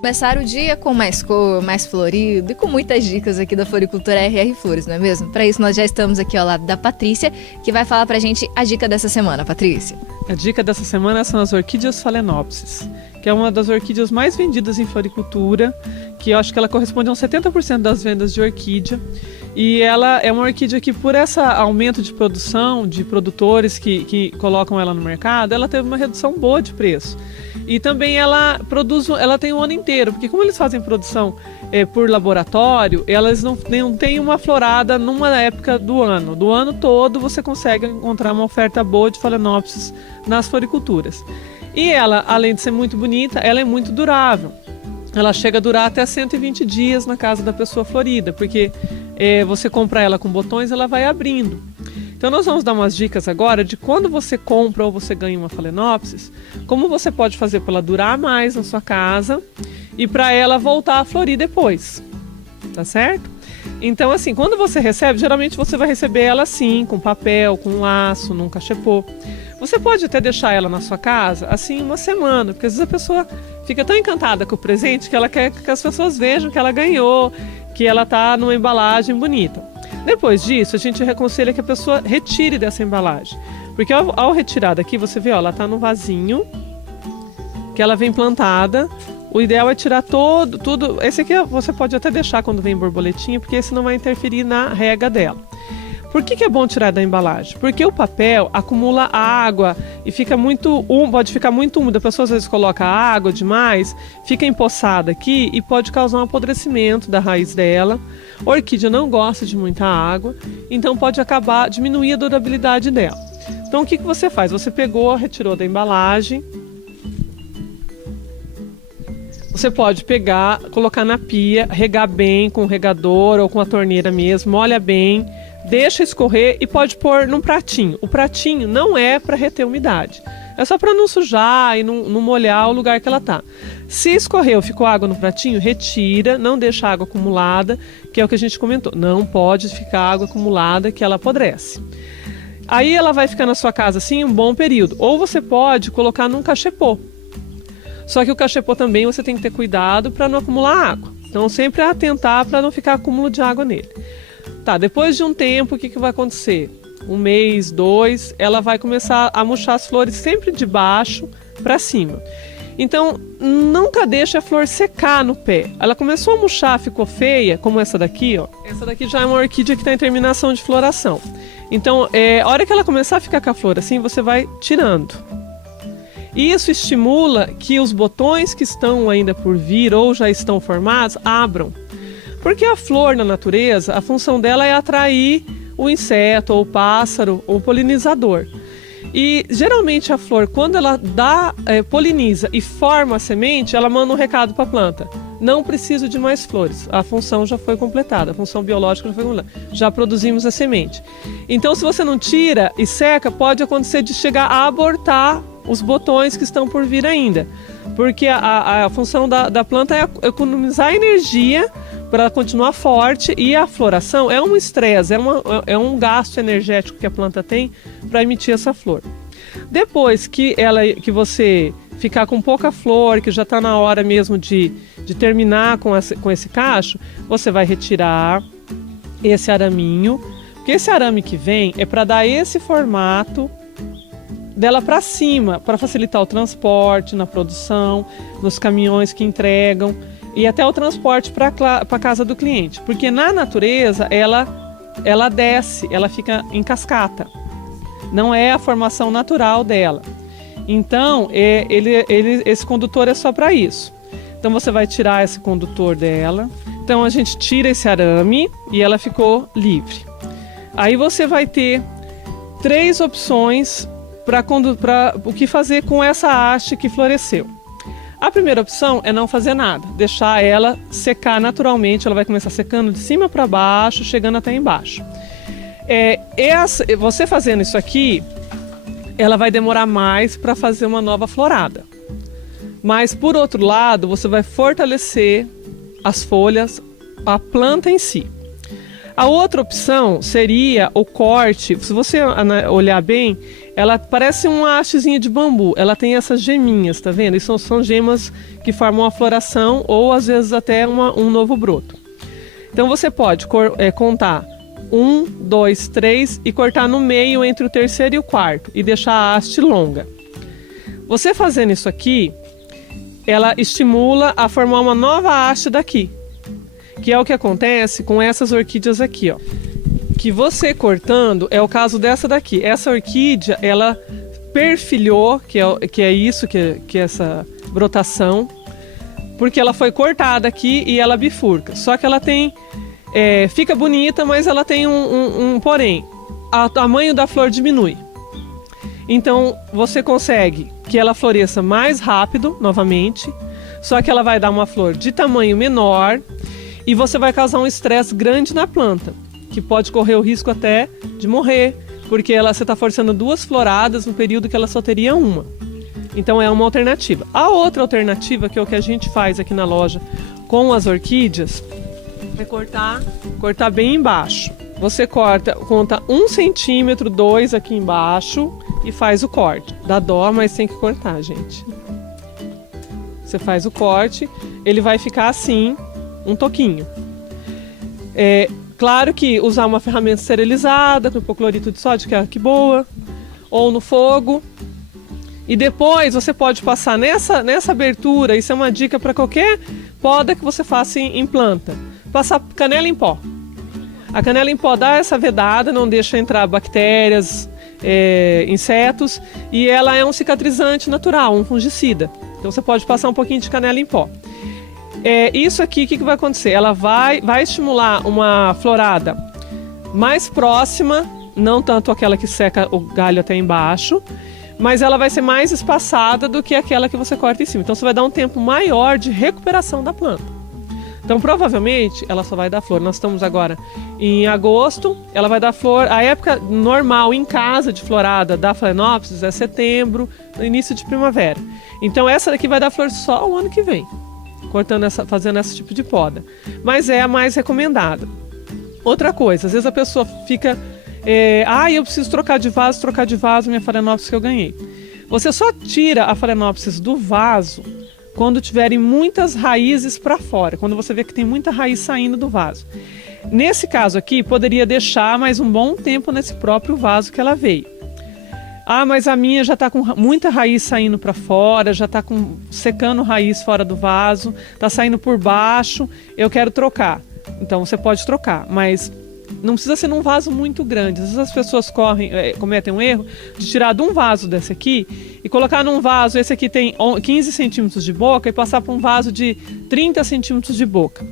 Começar o dia com mais cor, mais florido e com muitas dicas aqui da Floricultura RR Flores, não é mesmo? Para isso nós já estamos aqui ao lado da Patrícia, que vai falar pra gente a dica dessa semana. Patrícia. A dica dessa semana são as orquídeas Phalaenopsis, que é uma das orquídeas mais vendidas em floricultura, que eu acho que ela corresponde a uns 70% das vendas de orquídea. E ela é uma orquídea que, por esse aumento de produção, de produtores que colocam ela no mercado, ela teve uma redução boa de preço. E também ela tem o ano inteiro, porque como eles fazem produção por laboratório, elas não têm uma florada numa época do ano. Do ano todo você consegue encontrar uma oferta boa de Phalaenopsis nas floriculturas. E ela, além de ser muito bonita, ela é muito durável. Ela chega a durar até 120 dias na casa da pessoa florida, porque você compra ela com botões, ela vai abrindo. Então nós vamos dar umas dicas agora de quando você compra ou você ganha uma Phalaenopsis, como você pode fazer para ela durar mais na sua casa e para ela voltar a florir depois, tá certo? Então assim, quando você recebe, geralmente você vai receber ela assim, com papel, com laço, num cachepô. Você pode até deixar ela na sua casa assim uma semana, porque às vezes a pessoa fica tão encantada com o presente que ela quer que as pessoas vejam que ela ganhou, que ela está numa embalagem bonita. Depois disso, a gente aconselha que a pessoa retire dessa embalagem. Porque ao retirar daqui, você vê, ó, ela está no vasinho, que ela vem plantada. O ideal é tirar tudo. Esse aqui você pode até deixar quando vem borboletinha, porque esse não vai interferir na rega dela. Por que é bom tirar da embalagem? Porque o papel acumula água e fica pode ficar muito úmido. A pessoa às vezes coloca água demais, fica empoçada aqui e pode causar um apodrecimento da raiz dela. A orquídea não gosta de muita água, então pode acabar diminuir a durabilidade dela. Então o que você faz? Você pegou, retirou da embalagem. Você pode pegar, colocar na pia, regar bem com o regador ou com a torneira mesmo, molha bem. Deixa escorrer e pode pôr num pratinho. O pratinho não é para reter umidade. É só para não sujar e não molhar o lugar que ela tá. Se escorreu, ficou água no pratinho, retira, não deixa água acumulada, que é o que a gente comentou. Não pode ficar água acumulada que ela apodrece. Aí ela vai ficar na sua casa assim um bom período. Ou você pode colocar num cachepô. Só que o cachepô também você tem que ter cuidado para não acumular água. Então sempre atentar para não ficar acúmulo de água nele. Tá, depois de um tempo, o que vai acontecer? Um mês, 2, ela vai começar a murchar as flores sempre de baixo para cima. Então, nunca deixe a flor secar no pé. Ela começou a murchar, ficou feia, como essa daqui, ó. Essa daqui já é uma orquídea que está em terminação de floração. Então, a hora que ela começar a ficar com a flor assim, você vai tirando. Isso estimula que os botões que estão ainda por vir ou já estão formados, abram. Porque a flor na natureza, a função dela é atrair o inseto, ou o pássaro, ou o polinizador. E geralmente a flor, quando ela poliniza e forma a semente, ela manda um recado para a planta. Não preciso de mais flores, a função já foi completada, a função biológica já foi completada. Já produzimos a semente. Então se você não tira e seca, pode acontecer de chegar a abortar os botões que estão por vir ainda. Porque a função da planta é economizar energia para ela continuar forte, e a floração é um estresse, é um gasto energético que a planta tem para emitir essa flor. Depois que você ficar com pouca flor, que já está na hora mesmo de terminar com esse cacho, você vai retirar esse araminho, porque esse arame que vem é para dar esse formato dela para cima, para facilitar o transporte na produção, nos caminhões que entregam, e até o transporte para a casa do cliente, porque na natureza ela desce, ela fica em cascata, não é a formação natural dela. Então esse condutor é só para isso. Então você vai tirar esse condutor dela. Então a gente tira esse arame e ela ficou livre. Aí você vai ter 3 opções para o que fazer com essa haste que floresceu. A primeira opção é não fazer nada, deixar ela secar naturalmente. Ela vai começar secando de cima para baixo, chegando até embaixo. Você fazendo isso aqui, ela vai demorar mais para fazer uma nova florada. Mas, por outro lado, você vai fortalecer as folhas, a planta em si. A outra opção seria o corte. Se você olhar bem, ela parece uma hastezinha de bambu. Ela tem essas geminhas, tá vendo? E são gemas que formam a floração ou às vezes até um novo broto. Então você pode contar 1, 2, 3 e cortar no meio entre o terceiro e o quarto e deixar a haste longa. Você fazendo isso aqui, ela estimula a formar uma nova haste daqui, que é o que acontece com essas orquídeas aqui, ó. Que você cortando, é o caso dessa daqui. Essa orquídea, ela perfilhou, que é isso, que é essa brotação, porque ela foi cortada aqui e ela bifurca. Só que ela tem, fica bonita, mas ela tem um porém. O tamanho da flor diminui. Então, você consegue que ela floresça mais rápido, novamente, só que ela vai dar uma flor de tamanho menor e você vai causar um estresse grande na planta, que pode correr o risco até de morrer, porque você está forçando 2 floradas no período que ela só teria uma. Então é uma alternativa. A outra alternativa, que é o que a gente faz aqui na loja com as orquídeas, é cortar bem embaixo. Você conta 1 centímetro, 2 aqui embaixo e faz o corte. Dá dó, mas tem que cortar, gente. Você faz o corte, ele vai ficar assim, um toquinho. Claro que usar uma ferramenta esterilizada, com hipoclorito de sódio, que é boa, ou no fogo. E depois você pode passar nessa abertura, isso é uma dica para qualquer poda que você faça em planta. Passar canela em pó. A canela em pó dá essa vedada, não deixa entrar bactérias, insetos, e ela é um cicatrizante natural, um fungicida. Então você pode passar um pouquinho de canela em pó. Isso aqui, o que vai acontecer? Ela vai estimular uma florada mais próxima, não tanto aquela que seca o galho até embaixo, mas ela vai ser mais espaçada do que aquela que você corta em cima. Então você vai dar um tempo maior de recuperação da planta. Então provavelmente ela só vai dar flor. Nós estamos agora em agosto, ela vai dar flor. A época normal em casa de florada da Phalaenopsis é setembro, início de primavera. Então essa daqui vai dar flor só o ano que vem, fazendo esse tipo de poda. Mas é a mais recomendada. Outra coisa, às vezes a pessoa fica... eu preciso trocar de vaso minha Phalaenopsis que eu ganhei. Você só tira a Phalaenopsis do vaso quando tiverem muitas raízes para fora, quando você vê que tem muita raiz saindo do vaso. Nesse caso aqui, poderia deixar mais um bom tempo nesse próprio vaso que ela veio. Mas a minha já está com muita raiz saindo para fora, já está secando raiz fora do vaso, está saindo por baixo, eu quero trocar. Então você pode trocar, mas não precisa ser num vaso muito grande. Às vezes as pessoas cometem um erro de tirar de um vaso desse aqui e colocar num vaso, esse aqui tem 15 centímetros de boca, e passar para um vaso de 30 centímetros de boca.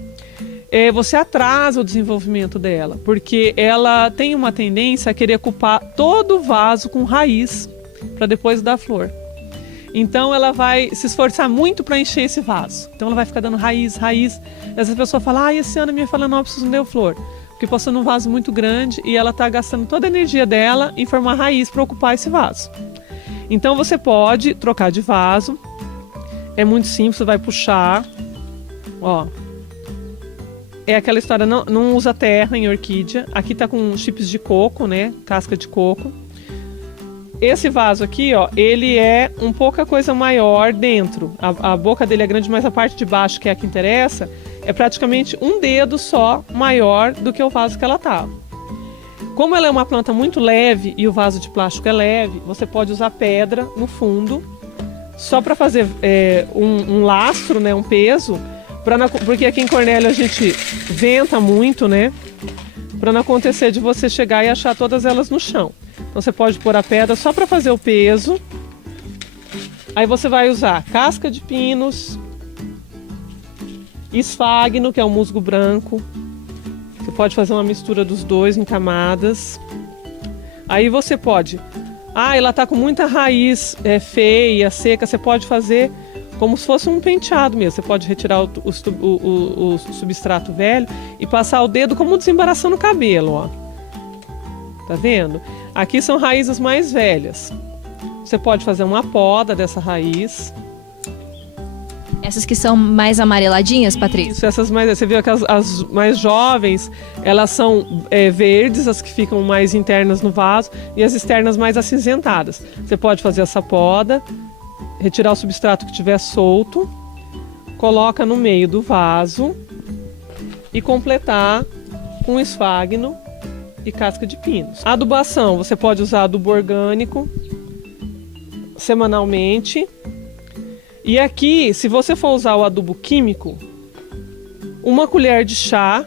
Você atrasa o desenvolvimento dela, porque ela tem uma tendência a querer ocupar todo o vaso com raiz para depois dar flor. Então ela vai se esforçar muito para encher esse vaso. Então ela vai ficar dando raiz. Essa pessoa fala, esse ano a minha Phalaenopsis não deu flor, porque passou num vaso muito grande e ela está gastando toda a energia dela em formar raiz para ocupar esse vaso. Então você pode trocar de vaso. É muito simples, você vai puxar. É aquela história, não usa terra em orquídea. Aqui tá com chips de coco, né? Casca de coco. Esse vaso aqui, ele é um pouca coisa maior dentro. A boca dele é grande, mas a parte de baixo, que é a que interessa, é praticamente um dedo só maior do que o vaso que ela estava. Como ela é uma planta muito leve e o vaso de plástico é leve, você pode usar pedra no fundo, só para fazer um lastro, né, um peso, porque aqui em Cornélio a gente venta muito, né, para não acontecer de você chegar e achar todas elas no chão. Então você pode pôr a pedra só para fazer o peso. Aí você vai usar casca de pinos, esfagno, que é o musgo branco. Você pode fazer uma mistura dos dois em camadas. Aí você pode... ela tá com muita raiz feia, seca. Você pode fazer como se fosse um penteado mesmo. Você pode retirar o substrato velho e passar o dedo como desembaraçando o cabelo, Tá vendo? Aqui são raízes mais velhas. Você pode fazer uma poda dessa raiz. Essas que são mais amareladinhas, Patrícia? Isso, essas mais, você viu que as mais jovens, elas são verdes, as que ficam mais internas no vaso, e as externas mais acinzentadas. Você pode fazer essa poda, retirar o substrato que estiver solto, coloca no meio do vaso e completar com esfagno e casca de pinos. A adubação, você pode usar adubo orgânico semanalmente. E aqui, se você for usar o adubo químico, 1 colher de chá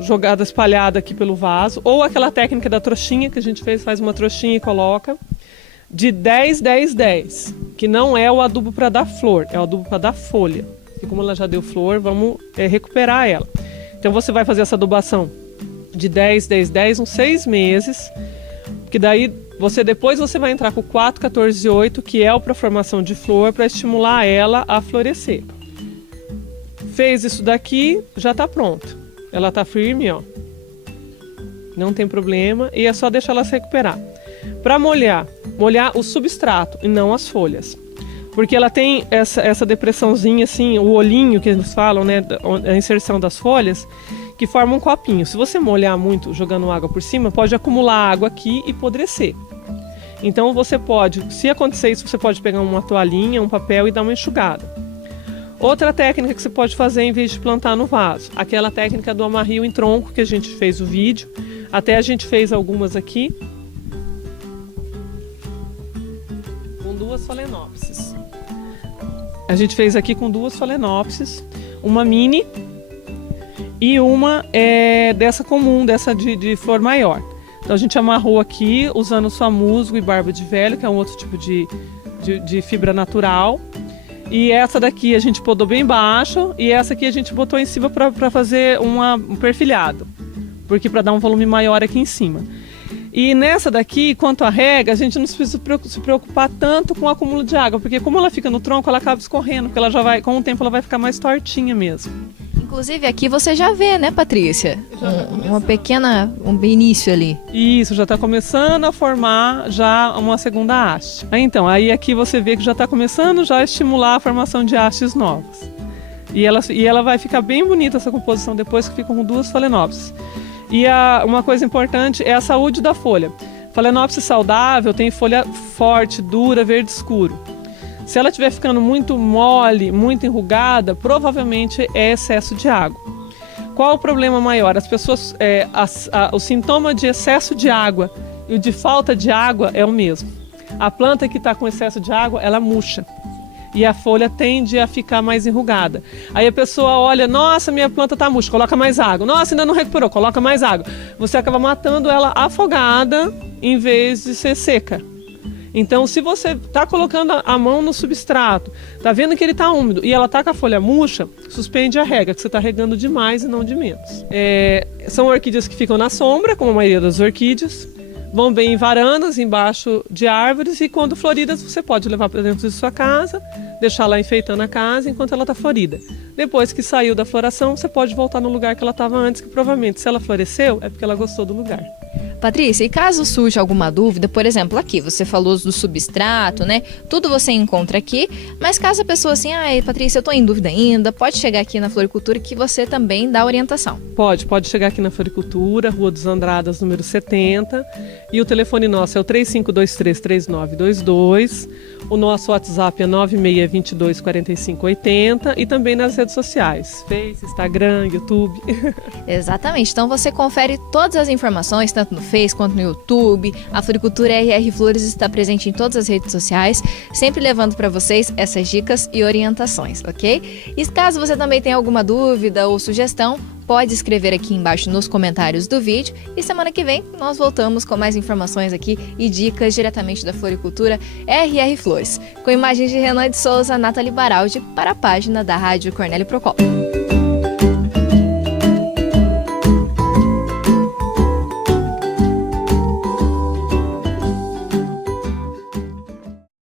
jogada, espalhada aqui pelo vaso, ou aquela técnica da trouxinha que a gente faz uma trouxinha e coloca, de 10, 10, 10, que não é o adubo para dar flor, é o adubo para dar folha. E como ela já deu flor, vamos recuperar ela. Então você vai fazer essa adubação de 10, 10, 10, uns 6 meses, que daí depois você vai entrar com o 4, 14, 8, que é o para formação de flor, para estimular ela a florescer. Fez isso daqui, já está pronto. Ela está firme, ó. Não tem problema, e é só deixar ela se recuperar. Para molhar o substrato e não as folhas. Porque ela tem essa depressãozinha assim, o olhinho que eles falam, né, a inserção das folhas, que forma um copinho. Se você molhar muito jogando água por cima, pode acumular água aqui e apodrecer. Então você pode, se acontecer isso, você pode pegar uma toalhinha, um papel e dar uma enxugada. Outra técnica que você pode fazer em vez de plantar no vaso, aquela técnica do amarrio em tronco que a gente fez o vídeo, até a gente fez algumas aqui, com 2 phalaenopsis. A gente fez aqui com 2 phalaenopsis, uma mini e uma dessa comum, dessa de flor maior. Então a gente amarrou aqui usando só musgo e barba de velho, que é um outro tipo de fibra natural. E essa daqui a gente podou bem baixo e essa aqui a gente botou em cima para fazer um perfilhado, porque para dar um volume maior aqui em cima. E nessa daqui, quanto à rega, a gente não precisa se preocupar tanto com o acúmulo de água, porque como ela fica no tronco, ela acaba escorrendo, porque ela já vai, com o tempo ela vai ficar mais tortinha mesmo. Inclusive aqui você já vê, né, Patrícia? Um início ali. Isso, já está começando a formar já uma segunda haste. Aí aqui você vê que já está começando já a estimular a formação de hastes novas. E ela vai ficar bem bonita essa composição depois que fica com 2 phalaenopsis. E uma coisa importante é a saúde da folha. Phalaenopsis saudável tem folha forte, dura, verde escuro. Se ela estiver ficando muito mole, muito enrugada, provavelmente é excesso de água. Qual o problema maior? As pessoas, o sintoma de excesso de água e o de falta de água é o mesmo. A planta que está com excesso de água, ela murcha. E a folha tende a ficar mais enrugada. Aí a pessoa olha, nossa, minha planta está murcha, coloca mais água. Nossa, ainda não recuperou, coloca mais água. Você acaba matando ela afogada em vez de ser seca. Então, se você está colocando a mão no substrato, está vendo que ele está úmido e ela está com a folha murcha, suspende a rega, que você está regando demais e não de menos. São orquídeas que ficam na sombra, como a maioria das orquídeas, vão bem em varandas, embaixo de árvores, e quando floridas você pode levar para dentro de sua casa, deixar lá enfeitando a casa enquanto ela está florida. Depois que saiu da floração, você pode voltar no lugar que ela estava antes, que provavelmente se ela floresceu é porque ela gostou do lugar. Patrícia, e caso surja alguma dúvida, por exemplo, aqui você falou do substrato, né? Tudo você encontra aqui, mas caso a pessoa assim, Patrícia, eu tô em dúvida ainda, pode chegar aqui na Floricultura que você também dá orientação. Pode chegar aqui na Floricultura, Rua dos Andradas, número 70, e o telefone nosso é o 35233922, o nosso WhatsApp é 96224580 e também nas redes sociais, Face, Instagram, YouTube. Exatamente, então você confere todas as informações, tanto no Face quanto no YouTube. A Floricultura RR Flores está presente em todas as redes sociais, sempre levando para vocês essas dicas e orientações, ok? E caso você também tenha alguma dúvida ou sugestão, pode escrever aqui embaixo nos comentários do vídeo, e semana que vem nós voltamos com mais informações aqui e dicas diretamente da Floricultura RR Flores, com imagens de Renan de Souza, Nathalie Baraldi, para a página da Rádio Cornélio Procol.